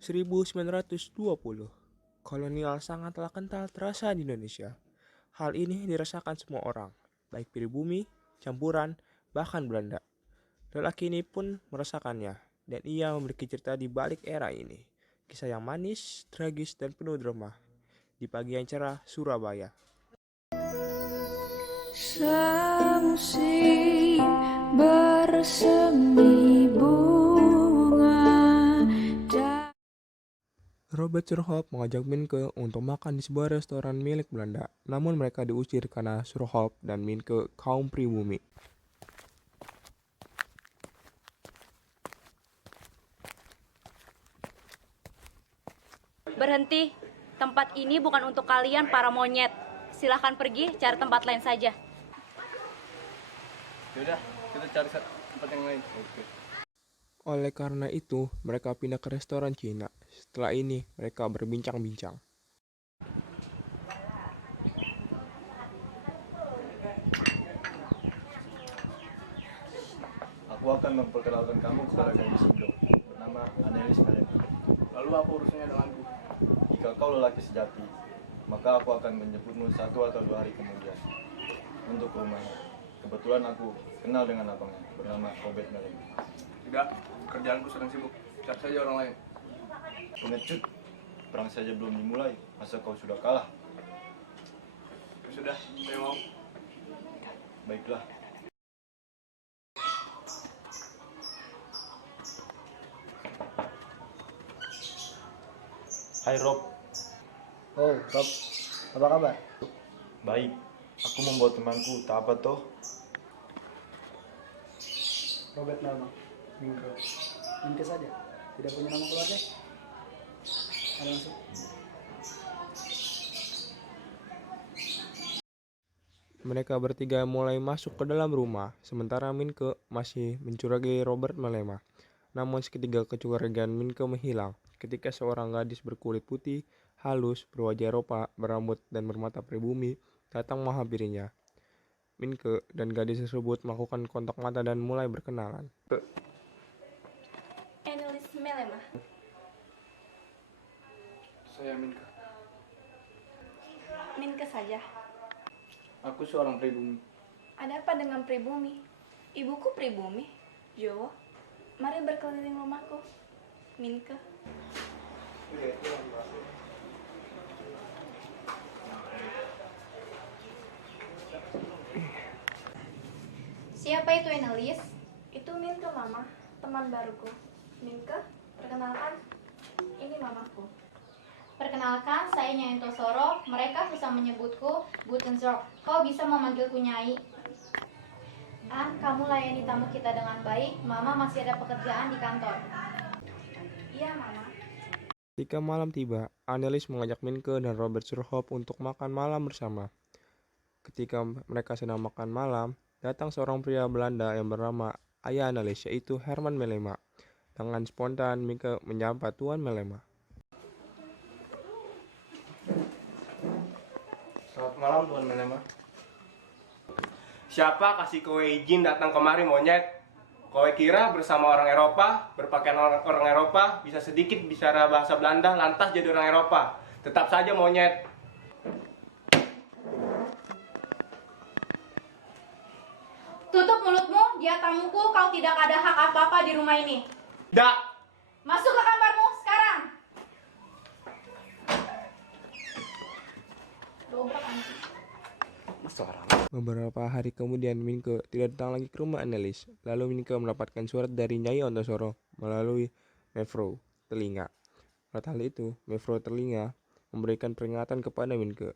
1920, kolonial sangatlah kental terasa di Indonesia. Hal ini dirasakan semua orang, baik pribumi, campuran, bahkan Belanda. Lelaki ini pun merasakannya, dan ia memiliki cerita di balik era ini. Kisah yang manis, tragis, dan penuh drama. Di pagi yang cerah, Surabaya. Semusim bersemi bunga. Robert Surhoff mengajak Minke untuk makan di sebuah restoran milik Belanda. Namun mereka diusir karena Surhoff dan Minke kaum pribumi. Berhenti, tempat ini bukan untuk kalian para monyet. Silahkan pergi, cari tempat lain saja. Yaudah, kita cari tempat yang lain. Oke. Oleh karena itu, mereka pindah ke restoran Cina. Setelah ini, mereka berbincang-bincang. Aku akan memperkenalkan kamu kepada gadis Indo bernama Annelies Melema. Lalu apa urusannya denganku? Jika kau lelaki sejati, maka aku akan menjemputmu 1 atau 2 hari kemudian untuk rumahnya. Kebetulan aku kenal dengan abangnya bernama Robert Melema. Tidak, kerjaanku sedang sibuk. Cari saja orang lain. Pengecut, perang saja belum dimulai, masa kau sudah kalah? Ya sudah, saya mau. Baiklah. Hai Rob. Oh, Rob, apa kabar? Baik, aku membawa temanku, tak apa toh? Robert nama, Mingke. Mingke saja, tidak punya nama keluarga? Ada masuk? Mereka bertiga mulai masuk ke dalam rumah, sementara Minke masih mencurigai Robert Melema. Namun seketika kecurigaan Minke menghilang ketika seorang gadis berkulit putih, halus, berwajah Eropa, berambut dan bermata pribumi datang menghampirinya. Minke dan gadis tersebut melakukan kontak mata dan mulai berkenalan. Annelies Melema. Saya Minka. Minke saja. Aku seorang pribumi. Ada apa dengan pribumi? Ibuku pribumi. Jo, mari berkeliling rumahku. Minke. Siapa itu Annelies? Itu Minke, Mama, teman baruku. Minke, perkenalkan, ini mamaku. Perkenalkan, saya Nyai Tosoro. Mereka susah menyebutku Butenzorg. Kau bisa memanggilku Nyai. Kamu layani tamu kita dengan baik. Mama masih ada pekerjaan di kantor. Iya, Mama. Ketika malam tiba, Annelies mengajak Minke dan Robert Surhoff untuk makan malam bersama. Ketika mereka sedang makan malam, datang seorang pria Belanda yang bernama ayah Annelies, yaitu Herman Melema. Dengan spontan, Minke menyapa Tuan Melema. Selamat malam Tuan Melema. Siapa kasih kowe izin datang kemari monyet? Kowe kira bersama orang Eropa, berpakaian orang Eropa, bisa sedikit bicara bahasa Belanda, lantas jadi orang Eropa. Tetap saja monyet. Tutup mulutmu, dia tamuku. Kau tidak ada hak apa-apa di rumah ini. Dak! Masuk ke kamarmu sekarang. Dobrak anjing. Beberapa hari kemudian, Minke tidak datang lagi ke rumah Annelies. Lalu Minke mendapatkan surat dari Nyai Ontosoro melalui Mevrouw Telinga. Pada hal itu, Mevrouw Telinga memberikan peringatan kepada Minke.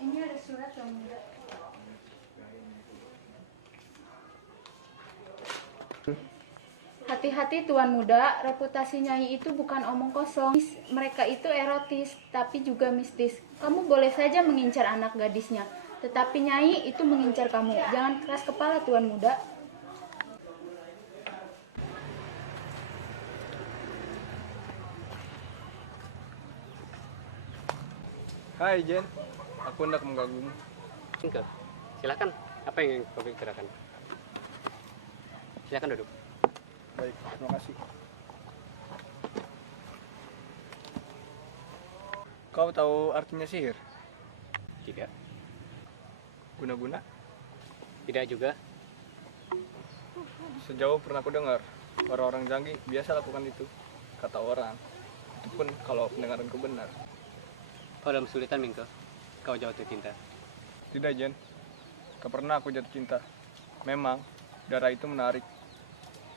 Ini ada surat yang muda. Hati-hati Tuan Muda, reputasi Nyai itu bukan omong kosong. Mereka itu erotis, tapi juga mistis. Kamu boleh saja mengincar anak gadisnya, tetapi Nyai itu mengincar kamu. Jangan keras kepala Tuan Muda. Hai Jen, aku hendak mengganggumu. Mingke, silakan. Apa yang ingin kau bicarakan? Silakan duduk. Baik, terima kasih. Kau tahu artinya sihir? Tidak. Guna-guna? Tidak juga. Sejauh pernah aku dengar, orang-orang canggih biasa lakukan itu. Kata orang. Itu pun kalau pendengaranku benar. Kau dalam kesulitan, Mingke. Kau jatuh cinta. Tidak, Jen. Gak pernah aku jatuh cinta. Memang, darah itu menarik.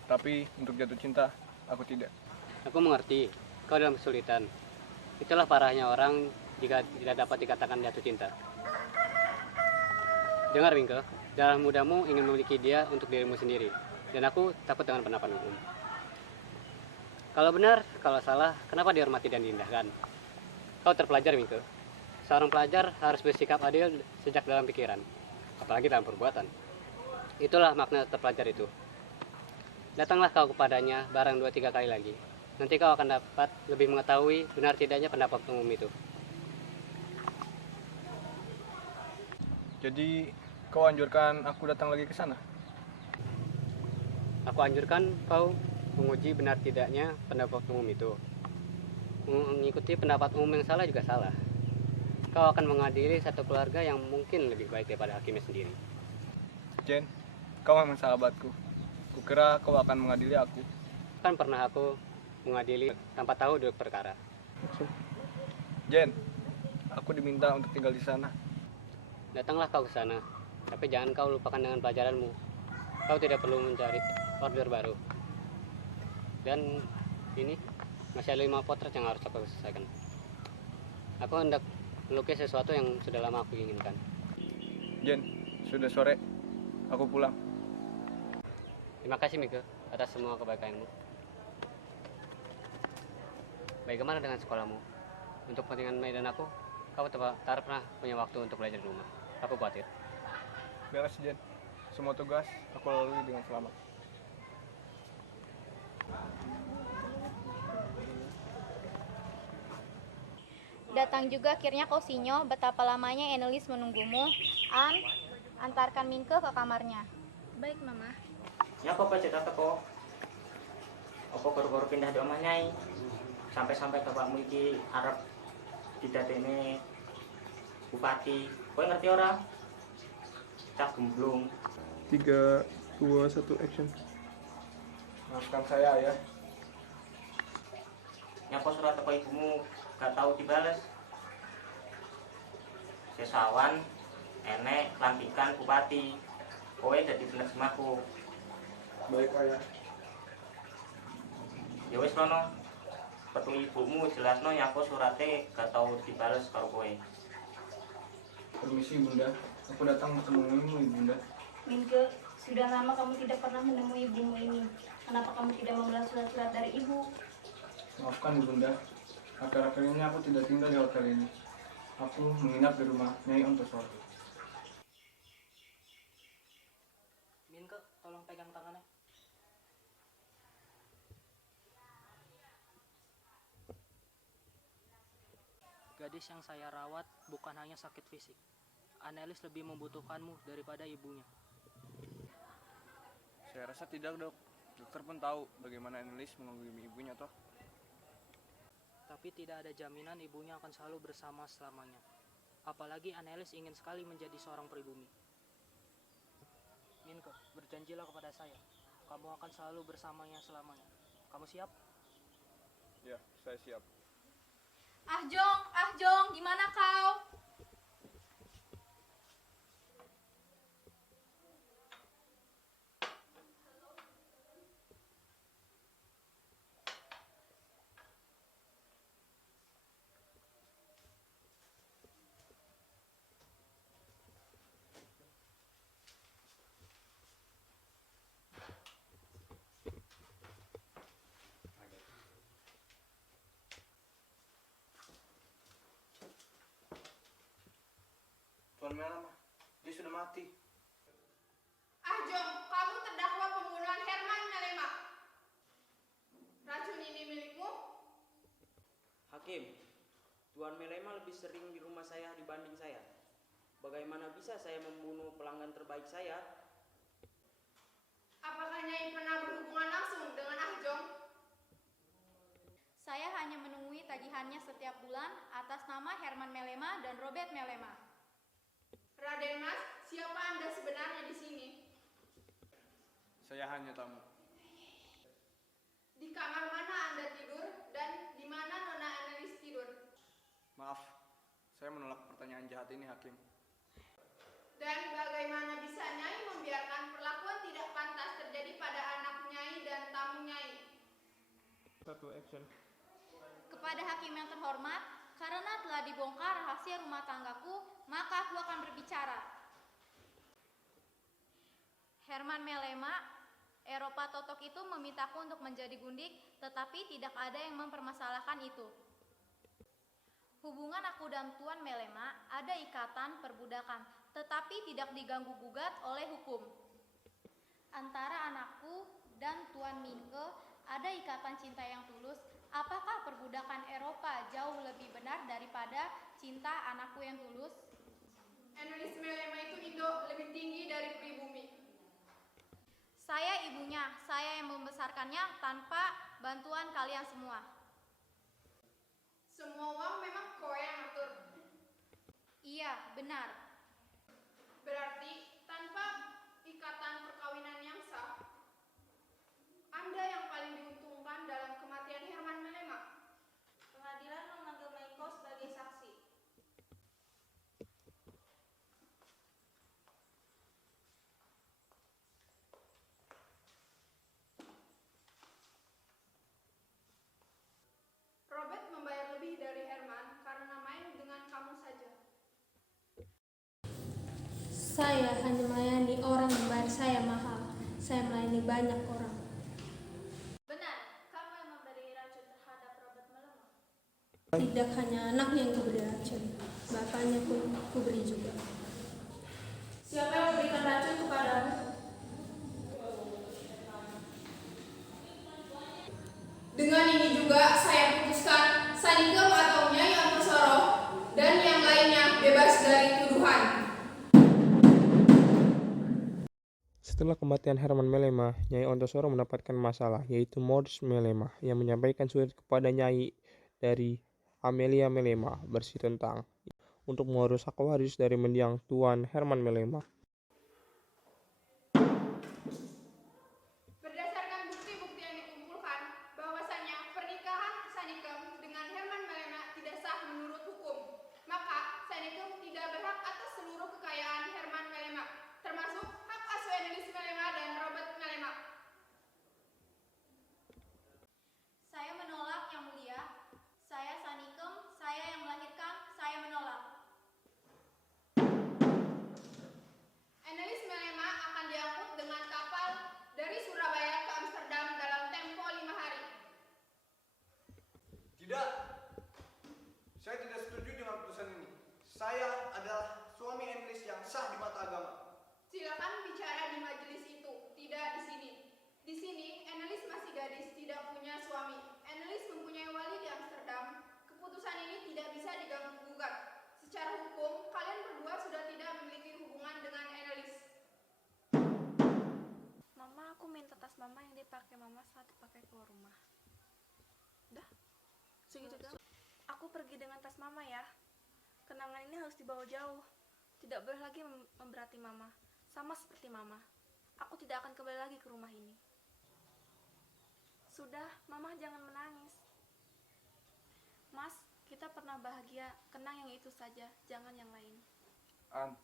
Tapi untuk jatuh cinta, aku tidak. Aku mengerti. Kau dalam kesulitan. Itulah parahnya orang jika tidak dapat dikatakan jatuh cinta. Dengar, Mingke. Dalam mudamu ingin memiliki dia untuk dirimu sendiri. Dan aku takut dengan pendapat hukum. Kalau benar, kalau salah, kenapa dihormati dan diindahkan? Kau terpelajar, Mingke. Seorang pelajar harus bersikap adil sejak dalam pikiran, apalagi dalam perbuatan. Itulah makna terpelajar itu. Datanglah kau kepadanya barang 2-3 kali lagi. Nanti kau akan dapat lebih mengetahui benar tidaknya pendapat umum itu. Jadi, kau anjurkan aku datang lagi ke sana? Aku anjurkan kau menguji benar tidaknya pendapat umum itu. Mengikuti pendapat umum yang salah juga salah. Kau akan mengadili satu keluarga yang mungkin lebih baik daripada hakimnya sendiri. Jen, kau memang sahabatku. Kukira kau akan mengadili aku. Kan pernah aku mengadili tanpa tahu duduk perkara. Jen, aku diminta untuk tinggal di sana. Datanglah kau ke sana, tapi jangan kau lupakan dengan pelajaranmu. Kau tidak perlu mencari order baru. Dan ini masih ada 5 potret yang harus aku selesaikan. Aku hendak melukis sesuatu yang sudah lama aku inginkan. Jen, sudah sore. Aku pulang. Terima kasih, Mika, atas semua kebaikanmu. Bagaimana dengan sekolahmu? Untuk kepentingan Mei dan aku, kau tak pernah punya waktu untuk belajar di rumah. Aku khawatir. Beres, Jen. Semua tugas aku lalui dengan selamat. Datang juga akhirnya kau Sinyo, betapa lamanya Enelis menunggumu. Antarkan Mingke ke kamarnya. Baik, Mama. Ya kok cerita teko. Apa baru-baru pindah di omah Nyai? Sampai-sampai bapakmu iki arep didadekne bupati. Kowe ngerti ora? Cah gemblung. 3, 2, 1, action. Maafkan saya, ya. Nyapa surat teko ibumu gak tahu dibales. Sesawan, enek, lantikan bupati. Kowe dadi bener semaku. Baik, Ayah. Ya wis kono. Petu ibumu jelasno nyapa surate gak tahu dibales karo kowe. Permisi, Bunda. Aku datang menemuimu, Bunda. Mingke, sudah lama kamu tidak pernah menemui ibumu ini. Kenapa kamu tidak membalas surat-surat dari ibu? Maafkan, Bunda. Akhir-akhir ini aku tidak tinggal di hotel ini. Aku menginap di rumah Nyai Ontosor. Minke, tolong pegang tangannya. Gadis yang saya rawat bukan hanya sakit fisik. Anelis lebih membutuhkanmu daripada ibunya. Saya rasa tidak, Dok. Dokter pun tahu bagaimana Annelies mengagumi ibunya, toh. Tapi tidak ada jaminan ibunya akan selalu bersama selamanya. Apalagi Anelis ingin sekali menjadi seorang pribumi. Minke, berjanjilah kepada saya. Kamu akan selalu bersamanya selamanya. Kamu siap? Ya, saya siap. Ah Jong, di mana kau? Tuan Melama, dia sudah mati. Ah Jong, kamu terdakwa pembunuhan Herman Melema. Racun ini milikmu? Hakim, Tuan Melema lebih sering di rumah saya dibanding saya. Bagaimana bisa saya membunuh pelanggan terbaik saya? Apakah Nyai pernah berhubungan langsung dengan Ahjong? Saya hanya menemui tagihannya setiap bulan atas nama Herman Melema dan Robert Melema. Raden Mas, siapa Anda sebenarnya di sini? Saya hanya tamu. Di kamar mana Anda tidur dan di mana Nona Annelies tidur? Maaf, saya menolak pertanyaan jahat ini, Hakim. Dan bagaimana bisa Nyai membiarkan perlakuan tidak pantas terjadi pada anak Nyai dan tamu Nyai? 1 action. Kepada hakim yang terhormat, karena telah dibongkar rahasia rumah tanggaku, maka aku akan berbicara. Herman Melema, Eropa Totok itu memintaku untuk menjadi gundik, tetapi tidak ada yang mempermasalahkan itu. Hubungan aku dan Tuan Melema ada ikatan perbudakan, tetapi tidak diganggu-gugat oleh hukum. Antara anakku dan Tuan Mingke ada ikatan cinta yang tulus. Apakah perbudakan Eropa jauh lebih benar daripada cinta anakku yang tulus? Annelies Melema itu Indo lebih tinggi dari pribumi. Saya ibunya, saya yang membesarkannya tanpa bantuan kalian semua. Semua uang memang kau yang atur. Iya, benar. Berarti tanpa ikatan perkawinan yang sah, Anda yang paling diuntungkan dalam kematian Herman Melema. Pengadilan memanggil Maiko sebagai saksi. Robert membayar lebih dari Herman karena main dengan kamu saja. Saya hanya melayani orang yang bayar saya mahal. Saya melayani banyak orang. Benar, kamu yang memberi racun terhadap Robert Melema. Tidak hanya anaknya yang kuberi racun, bapaknya pun kuberi juga. Siapa yang memberikan racun kepadamu? Dengan ini juga saya putuskan Sanikem atau Nyai Antosoro dan yang lainnya bebas dari tuduhan. Setelah kematian Herman Melema, Nyai Ontosoro mendapatkan masalah, yaitu Moritz Melema yang menyampaikan surat kepada Nyai dari Amelia Melema bersih tentang untuk mengurus hak waris dari mendiang Tuan Herman Melema. Berdasarkan bukti-bukti yang dikumpulkan, bahwasanya pernikahan Sanikem dengan Herman Melema tidak sah menurut hukum. Maka Sanikem tidak berhak atas seluruh kekayaan Herman Melema, termasuk hak asuh Annelies Melema dan Robert Melema. Saya menolak, Yang Mulia. Saya Sanikem, saya yang melahirkan, saya menolak. Annelies Melema akan diangkut dengan kapal dari Surabaya ke Amsterdam dalam tempo 5 hari. Tidak. Saya tidak setuju dengan putusan ini. Saya adalah suami Annelies yang sah di mata agama. Silakan bicara di majelis itu, tidak di sini. Di sini, Annelies masih gadis, tidak punya suami. Annelies mempunyai wali di Amsterdam. Keputusan ini tidak bisa diganggu-gugat. Secara hukum, kalian berdua sudah tidak memiliki hubungan dengan Annelies. Mama, aku minta tas mama yang dipakai mama saat dipakai keluar rumah. Dah, segitu doang. Aku pergi dengan tas mama ya. Kenangan ini harus dibawa jauh. Tidak boleh lagi memberati mama. Sama seperti mama. Aku tidak akan kembali lagi ke rumah ini. Sudah, mama jangan menangis. Mas, kita pernah bahagia. Kenang yang itu saja, jangan yang lain. An,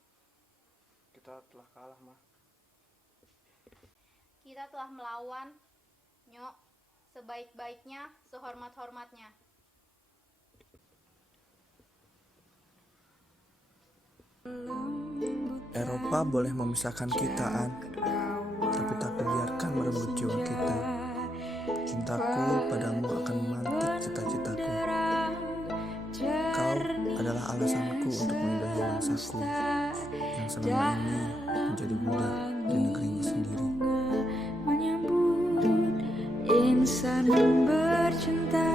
kita telah kalah, Ma. Kita telah melawan, Nyok, sebaik-baiknya, sehormat-hormatnya. Eropa boleh memisahkan kita, An, tapi tak kubiarkan merenggut jiwa kita. Cintaku padamu akan memantik cita-citaku. Kau adalah alasanku untuk menyudahi bangsaku yang selama ini menjadi budak di negerinya sendiri. Menyambut insan bercinta.